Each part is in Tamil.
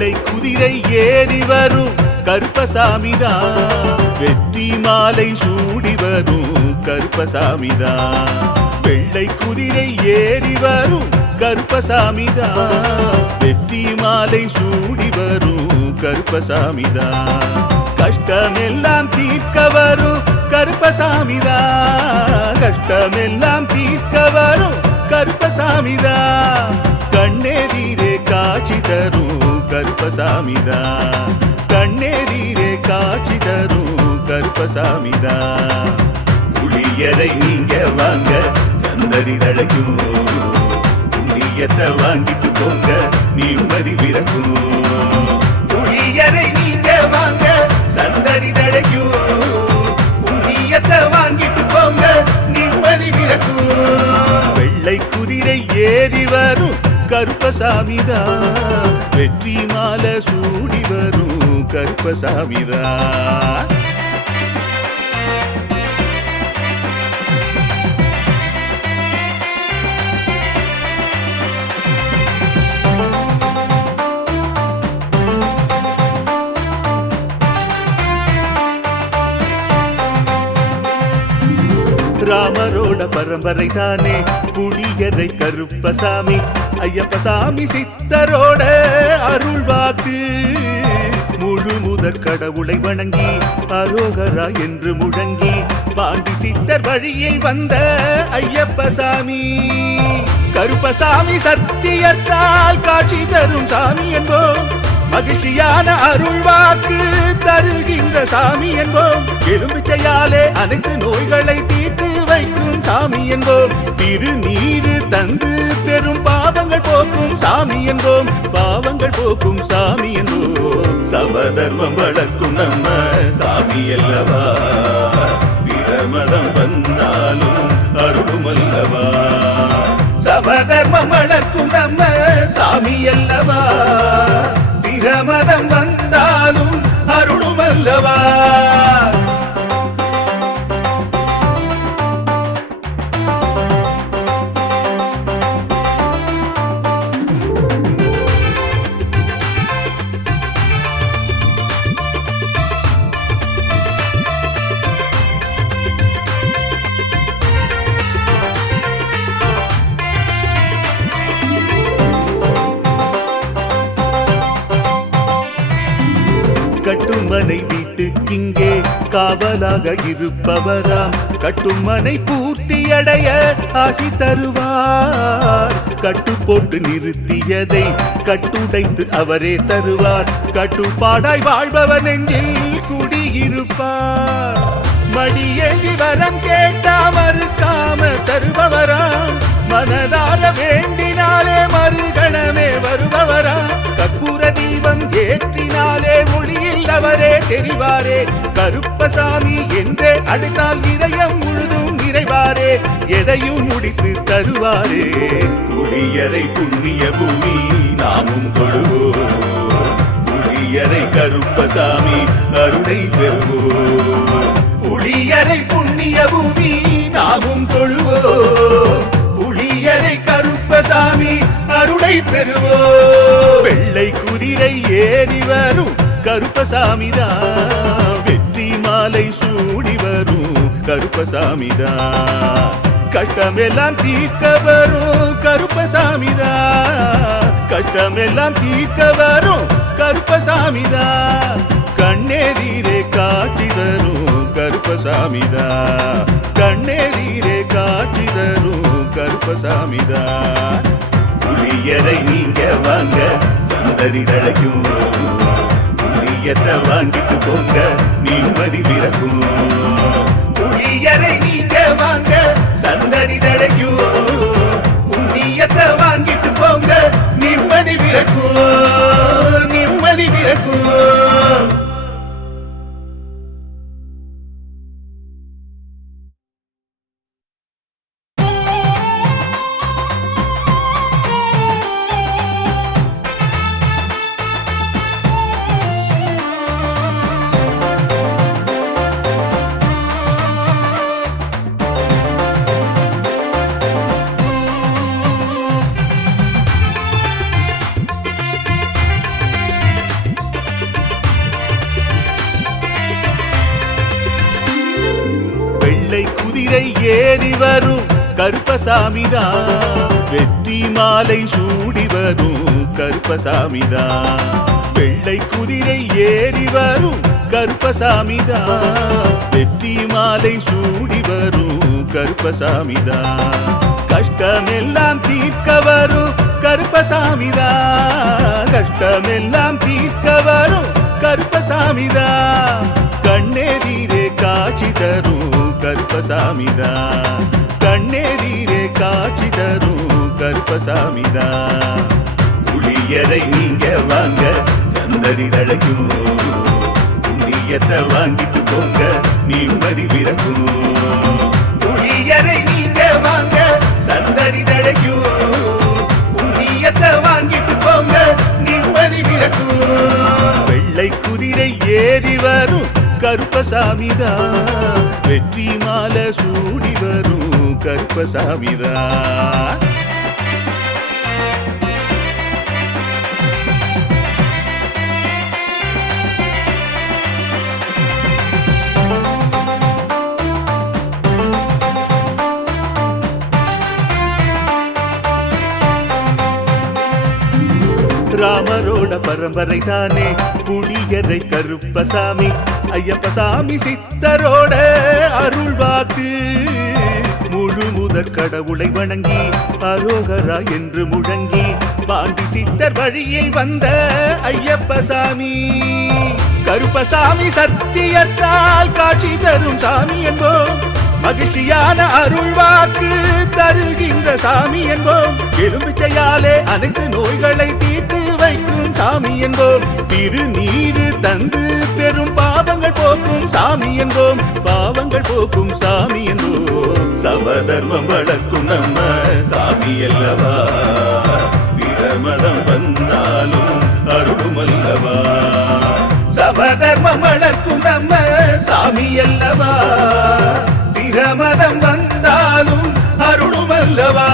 வெள்ளை குதிரை ஏறி வரும் கருப்பசாமிதான், வெற்றி மாலை சூடி வரும் கருப்பசாமிதான். வெள்ளை குதிரை ஏறி வரும் கருப்பசாமிதான், வெற்றி மாலை சூடி வரும் கருப்பசாமிதான். கஷ்டமெல்லாம் தீர்க்க வரும் கருப்பசாமிதான், கஷ்டமெல்லாம் தீர்க்க வரும் கருப்பசாமிதான். கண்ணெதிரே காட்சி தரும் கருப்பசாமிதான், கண்ணெதிரே காட்சி தரும் கருப்பசாமிதான். புளியரை நீங்க வாங்க சந்ததி தழைக்கும், புண்ணியத்தை வாங்கிட்டு போங்க நிம்மதி பிறக்கும். புளியரை நீங்க வாங்க சந்ததி தழைக்கும், புண்ணியத்தை வாங்கிட்டு போங்க நிம்மதி பிறக்கும். வெள்ளை குதிரை ஏறி வரும் கருப்பசாமிதான், வெற்றி மாலை சூடி வரும் கருப்பசாமிதான். ராமரோட பரம்பரை தானே புளியரை கருப்பசாமி, ஐயப்பசாமி சித்தரோட அருள் வாக்கு. முழு முதற் கடவுளை வணங்கி அரோகரா என்று முழங்கி பாண்டி சித்தர் வழியில் வந்த ஐயப்பசாமி. கருப்பசாமி சத்தியத்தால் காட்சி தரும் சாமி என்போம், மகிழ்ச்சியான அருள் வாக்கு தருகின்ற சாமி என்போம். எலும்பிச்சையாலே அனைத்து நோய்களை தீர்த்து வைக்கும் சாமி என்போம். திருநீரு தந்து பெரும் பாவங்கள் போக்கும் சாமி என்போம், பாவங்கள் போக்கும் சாமி என்போம். சமதர்மம் வளர்க்கும் நம்ம சாமி அல்லவா, பிரமதம் வந்தாலும் அருளும் அல்லவா. சமதர்மம் வளர்க்கும் நம்ம சாமி அல்லவா, பிரமதம் வந்தாலும் அருளும் அல்லவா. கட்டுமனை வீட்டுக்கிங்கே காவலாக இருப்பவராம், கட்டுமனை பூர்த்தியடைய ஆசி தருவார். கட்டு போட்டு நிறுத்தியதை கட்டுடைத்து அவரே தருவார், கட்டுப்பாடாய் வாழ்பவன் நெஞ்சில் குடியிருப்பார். மடியேந்தி வரம் கேட்டா மறுக்காம தருபவராம், மனதார வேண்டினாலே மறுகணமே வருபவராம். கற்பூர தீபம் ஏற்றினாலே ஒளியில் அவரே தெரிவாரே, கருப்பசாமி என்றே அழைத்தால் இதயம் முழுதும் நிறைவாரே, எதையும் முடித்து தருவாரே. புளியரை புண்ணிய பூமி நாமும் தொழுவோம், புளியரை கருப்பசாமி அருளை பெறுவோம். புளியரை புண்ணிய பூமி நாமும் தொழுவோம், புளியரை கருப்பசாமி அருளை பெறுவோம். வெள்ளை குதிரை ஏறி வரும் கருப்பசாமிதான், வெற்றி மாலை சூடி வரும் கருப்பசாமிதான். கஷ்டமெல்லாம் தீர்க்க வரும் கருப்பசாமிதான், கஷ்டமெல்லாம் தீர்க்க வரும் கருப்பசாமிதான். கண்ணெதிரே காட்சி தரும் கருப்பசாமிதான், கண்ணெதிரே காட்சி தரும் கருப்பசாமிதான். புளியரை நீங்க வாங்க சந்ததி தழைக்கும், புளியத்தை வாங்கிட்டு போங்க நிம்மதி பிறக்கும். புளியரை நீங்க வாங்க சந்ததி தழைக்கும், புண்ணியத்தை வாங்கிட்டு போங்க நிம்மதி பிறக்கும், நிம்மதி பிறக்கும். குதிரை ஏறி வரும் கருப்பசாமிதான், வெற்றி மாலை சூடி வரும் கருப்பசாமிதான். வெள்ளை குதிரை ஏறி வரும் கருப்பசாமிதான், வெற்றி மாலை சூடி வரும் கருப்பசாமிதான். கஷ்டமெல்லாம் தீர்க்க வரும் கருப்பசாமிதான், கஷ்டமெல்லாம் தீர்க்க வரும் கருப்பசாமிதான். கண்ணெதிரே காட்சி தரும் கருப்பசாமிதான், கண்ணெதிரே காட்சி தரும் கருப்பசாமிதான். புளியரை நீங்க வாங்க சந்ததி தழைக்கும், புண்ணியத்தை வாங்கிட்டு போங்க நிம்மதி பிறக்கும். புளியரை நீங்க வாங்க சந்ததி தழைக்கும், புண்ணியத்தை வாங்கிட்டு போங்க நிம்மதி பிறக்கும். வெள்ளை குதிரை ஏறி வரும் கருப்பசாமிதான், வெற்றி மாலை சூடி வரும் கருப்பசாமிதான். ராமரோட பரம்பரை தானே புளியரை கருப்பசாமி, ஐயப்பசாமி சித்தரோட அருள் வாக்கு. முழு முதற் கடவுளை வணங்கி அரோகரா என்று முழங்கி பாண்டி சித்தர் வழியில் வந்த ஐயப்பசாமி. கருப்பசாமி சத்தியத்தால் காட்சி தரும் சாமி என்போம், மகிழ்ச்சியான அருள் வாக்கு தருகின்ற சாமி என்போம். எலுமிச்சையாலே அனைத்து நோய்களை தீர்த்து வைக்கும் சாமி என்போம். திருநீரு தந்து பெரும் பாவங்கள் போக்கும் சாமி என்போம், பாவங்கள் போக்கும் சாமி என்போம். சமதர்மம் வளர்க்கும் நம்ம சாமி அல்லவா, பிரமதம் வந்தாலும் அருளும் அல்லவா. சமதர்மம் வளர்க்கும் நம்ம சாமி அல்லவா, பிரமதம் வந்தாலும் அருளும் அல்லவா.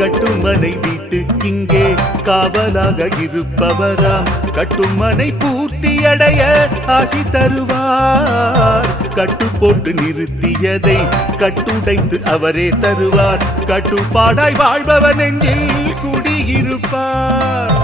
கட்டுமனை வீட்டுக்கிங்கே காவலாக இருப்பவராம், கட்டுமனை பூர்த்தியடைய ஆசி தருவார். கட்டு போட்டு நிறுத்தியதை கட்டுடைத்து அவரே தருவார், கட்டுப்பாடாய் வாழ்பவன் நெஞ்சில் குடியிருப்பார்.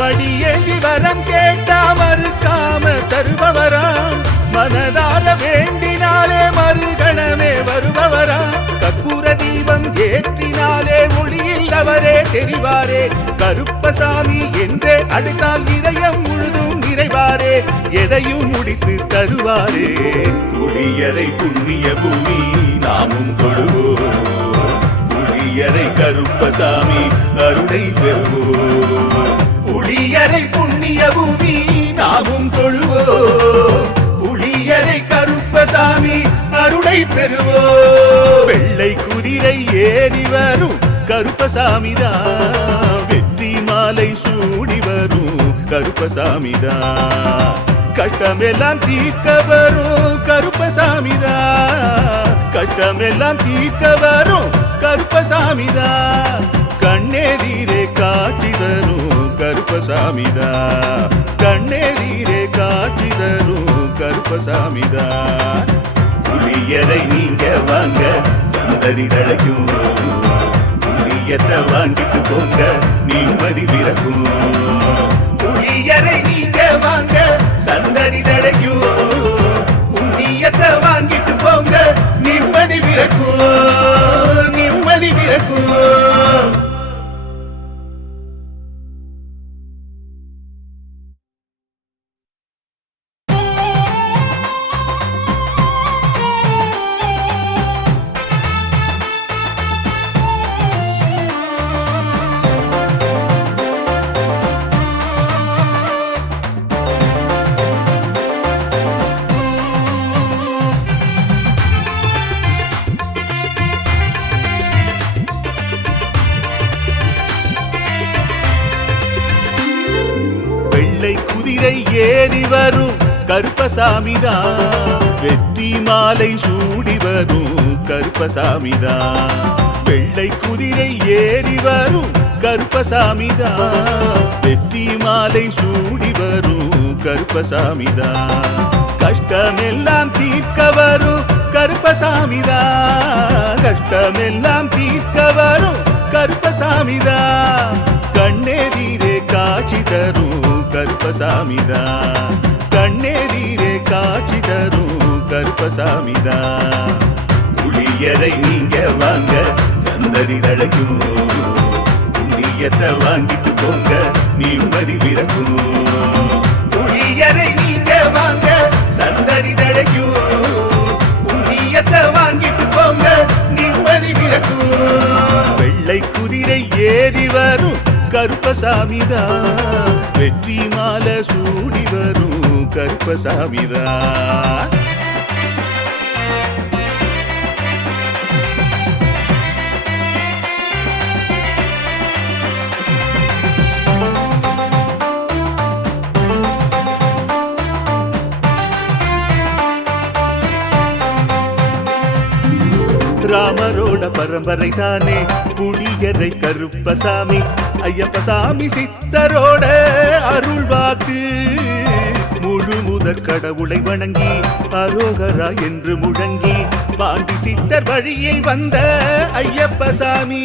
மடியேந்தி வரம் கேட்டா மறுக்காம தருபவராம், மனதார வேண்டினாலே மறுகணமே வருபவராம். கற்பூர தீபம் ஏற்றினாலே ஒளியில் அவரே தெரிவாரே, கருப்பசாமி என்றே அழைத்தால் இதயம் முழுதும் நிறைவாரே, எதையும் முடித்து தருவாரே. புளியரை புண்ணிய பூமி நாமும் தொழுவோம், புளியரை கருப்பசாமி அருளை பெறுவோம். புளியரை புண்ணிய பூமி நாமும் தொழுவோம், புளியரை கருப்பசாமி அருளை பெறுவோம். வெள்ளை குதிரை ஏறி வரும் கருப்பசாமிதான், வெற்றி மாலை சூடி வரும் கருப்பசாமிதான். கஷ்டமெல்லாம் தீர்க்க வரும் கருப்பசாமிதான், கஷ்டமெல்லாம் தீர்க்க வரும் கருப்பசாமிதான். கண்ணெதிரே காட்சி தரும் கருப்பசாமிதான், கண்ணெதிரே காட்சி தரும் கருப்பசாமிதான். புளியரை நீங்க வாங்க சந்ததி தழைக்கும், புளியத்தை வாங்கிட்டு போங்க நிம்மதி பிறக்கும். புளியரை நீங்க வாங்க சந்ததி தழைக்கும், புண்ணியத்தை வாங்கிட்டு போங்க நிம்மதி பிறக்கும், நிம்மதி பிறக்கும். ஏறி வரும் கருப்பசாமிதான் வெற்றி மாலை சூடி வரும் கருப்பசாமிதான் வெள்ளை குதிரை ஏறி வரும் கருப்பசாமிதான் வெற்றி மாலை சூடி வரும் கருப்பசாமிதான் கஷ்டமெல்லாம் தீர்க்க வரும் கருப்பசாமிதான் கஷ்டமெல்லாம் தீர்க்க வரும் கருப்பசாமிதான் கண்ணெதிரே காட்சி தரும் கருப்பசாமிதான் கண்ணெதிரே காட்சி தரும் கருப்பசாமிதான் புளியரை நீங்க வாங்க சந்ததி தழைக்கும் புண்ணியத்தை வாங்கிட்டு போங்க நிம்மதி பிறக்கும் புளியரை நீங்க வாங்க சந்ததி தழைக்கும் புண்ணியத்தை வாங்கிட்டு போங்க நிம்மதி பிறக்கும் வெள்ளை குதிரை ஏறி வரும் கருப்பசாமிதான் வெற்றி மாலை சூடி வரும் கருப்பசாமிதான் ராமரோட பரம்பரை தானே புளியரை கருப்பசாமி ஐயப்பசாமி சித்தரோட அருள் வாக்கு முழு முதற் கடவுளை வணங்கி அரோகரா என்று முழங்கி பாண்டி சித்தர் வழியில் வந்த ஐயப்பசாமி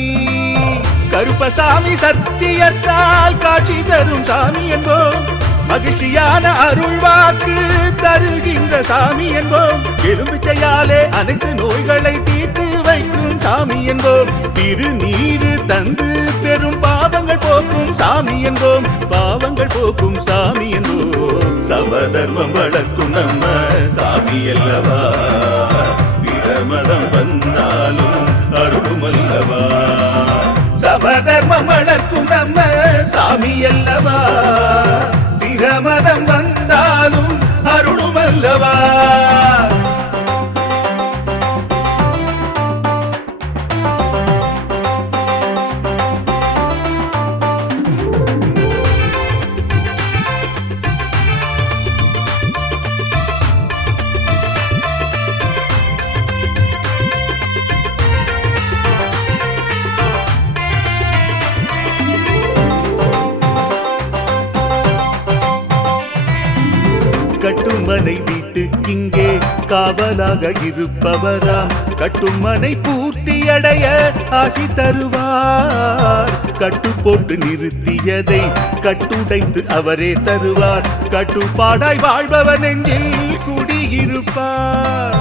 கருப்பசாமி சத்தியத்தால் காட்சி தரும் சாமி என்போம் மகிழ்ச்சியான அருள் வாக்கு தருகின்ற சாமி என்போம் எலுமிச்சையாலே அனைத்து நோய்களை தீர்த்து வைக்கும் சாமி என்போம் திருநீரு தந்து பெரும் பாவங்கள் போக்கும் சாமி என்போம் பாவங்கள் போக்கும் சாமி என்போம் சமதர்மம் வளர்க்கும் நம்ம சாமி அல்லவா பிரமதம் வந்தாலும் அருளும் அல்லவா சமதர்மம் வளர்க்கும் நம்ம சாமி அல்லவா பிரமதம் வந்தாலும் அருளும் அல்லவா கட்டுமனை வீட்டுக்கிங்கே காவலாக இருப்பவராம் கட்டுமனை பூர்த்தியடைய ஆசி தருவார் கட்டு போட்டு நிறுத்தியதை கட்டுடைத்து அவரே தருவார் கட்டுப்பாடாய் வாழ்பவன் நெஞ்சில் குடியிருப்பார்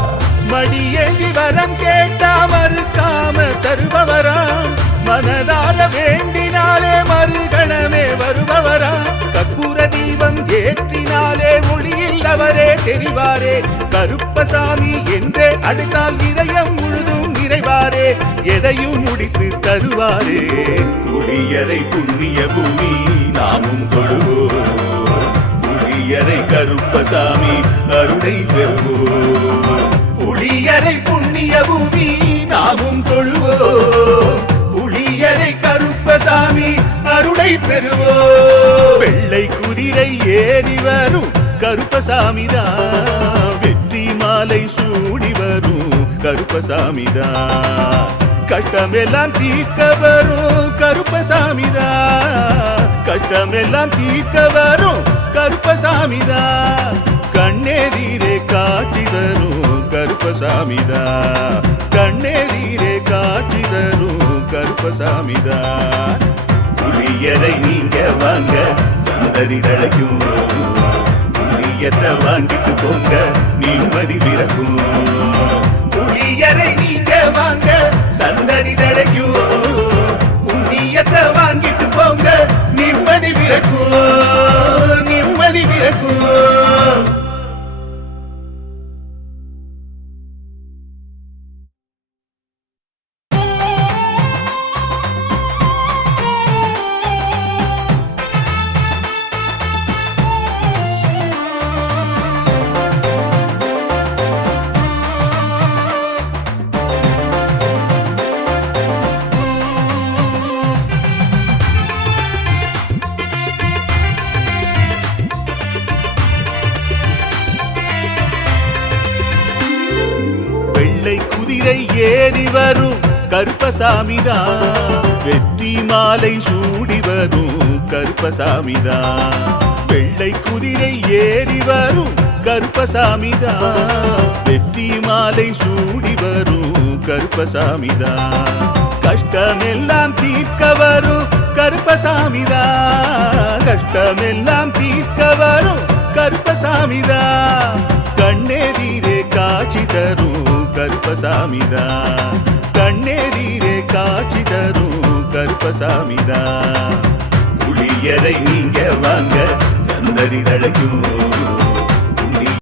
மடியேந்தி வரம் கேட்டா மறுக்காம தருபவராம் மனதார வேண்டினாலே மறுகணமே வருபவரா கற்பூர தீபம் ஏற்றினாலே ஒளியில் அவரே தெரிவாரே கருப்பசாமி என்றே அழைத்தால் இதயம் முழுதும் நிறைவாரே எதையும் முடித்து தருவாரே புளியரை புண்ணிய பூமி நாமும் தொழுவோம் புளியரை கருப்பசாமி அருளை பெறுவோம் புளியரை புண்ணிய பூமி நாமும் தொழுவோம் புளியரை கருப்பசாமி அருளை பெறுவோம் வெள்ளை குதிரை ஏறி வரும் கருப்பசாமிதான் வெற்றி மாலை சூடி வரும் கருப்பசாமிதான் கஷ்டமெல்லாம் தீர்க்க வரும் கருப்பசாமிதான் கஷ்டமெல்லாம் தீர்க்க வரும் கருப்பசாமிதான் கண்ணெதிரே காட்சி தரும் கருப்பசாமிதான் கண்ணெதிரே காட்சி தரும் கருப்பசாமிதான் புளியரை நீங்க வாங்க சந்ததி தழைக்கும் புளியத்தை வாங்கிட்டு போங்க நிம்மதி பிறக்கும் புளியரை நீங்க வாங்க சந்ததி தழைக்கும் புண்ணியத்தை வாங்கிட்டு போங்க நிம்மதி பிறக்கும் நிம்மதி பிறக்கும் குதிரை ஏறி வரும் கருப்பசாமிதான் வெற்றி மாலை சூடி வரும் கருப்பசாமிதான் வெள்ளை குதிரை ஏறி வரும் கருப்பசாமிதான் வெற்றி மாலை சூடி வரும் கருப்பசாமிதான் கஷ்டமெல்லாம் தீர்க்க வரும் கருப்பசாமிதான் கஷ்டமெல்லாம் தீர்க்க வரும் கருப்பசாமிதான் கண்ணெதிரே காட்சி தரும் கருப்பசாமிதான் கண்ணெதிரே காட்சி தரும் கருப்பசாமிதான் புளியரை நீங்க வாங்க சந்ததி தழைக்கும்